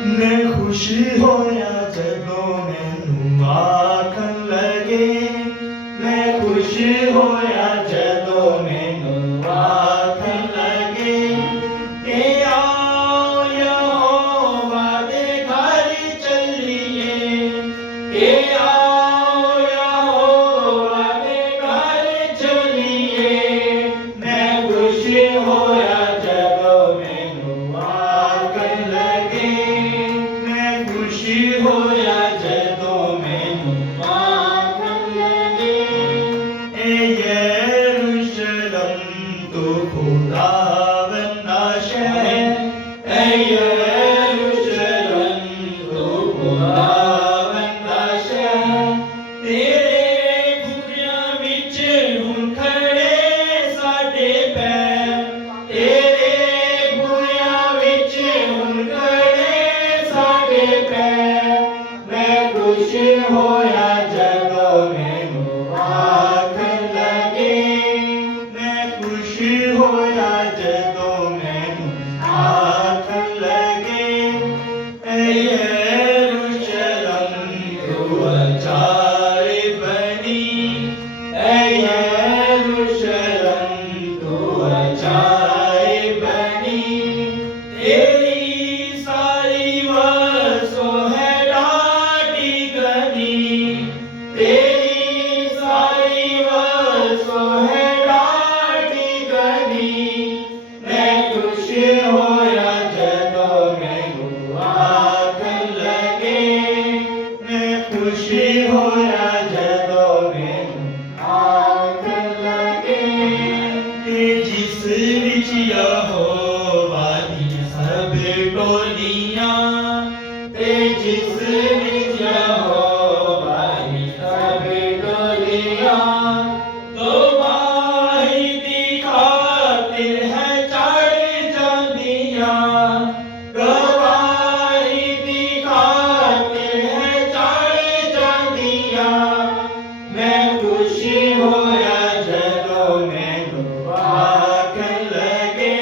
मैं खुशी होया जदों मैनू आखन लगे, मैं खुशी होया जदों मैनू आखन लगे कि आओ यहोवा दे घर चलिए, कि आओ यहोवा दे घर चलिए। मैं खुशी होया जदों मैनू आखन लगे, मैं खुशी होया जदों मैनू आखन लगे। ए यरूशलेम तू खुदावन दा शहर, ए यरूशलेम तू खुदावन दा शहर। तेरे बुरियां विच हुण खड़े साडे पैर, तेरे बुरियां विच हुण खड़े साडे पैर। मैं खुश होया जदों मैनू आखन लगे, मैं खुश होया जदों मैनू आखन लगे। ए यरूशलेम तू अजाइब बनी, ए यरूशलेम तू अजाइब बनी। तेरी सारी वसों है डाढ़ी घनी, तेरी सारी वसों है डाढ़ी घनी। मैं खुश होया जदों मैनू आखन लगे, मैं खुशी होया जदों मैनू आखन लगे। कि जिस विच यहोवा दी सब टोलियां, ते जिस विच यहोवा दी सब टोलियां, गवाही दी खातिर है चढ़ जांदियां, गवाही दी खातिर है चढ़ जांदियां। मैं खुशी होया जदों मैनू आखन लगे।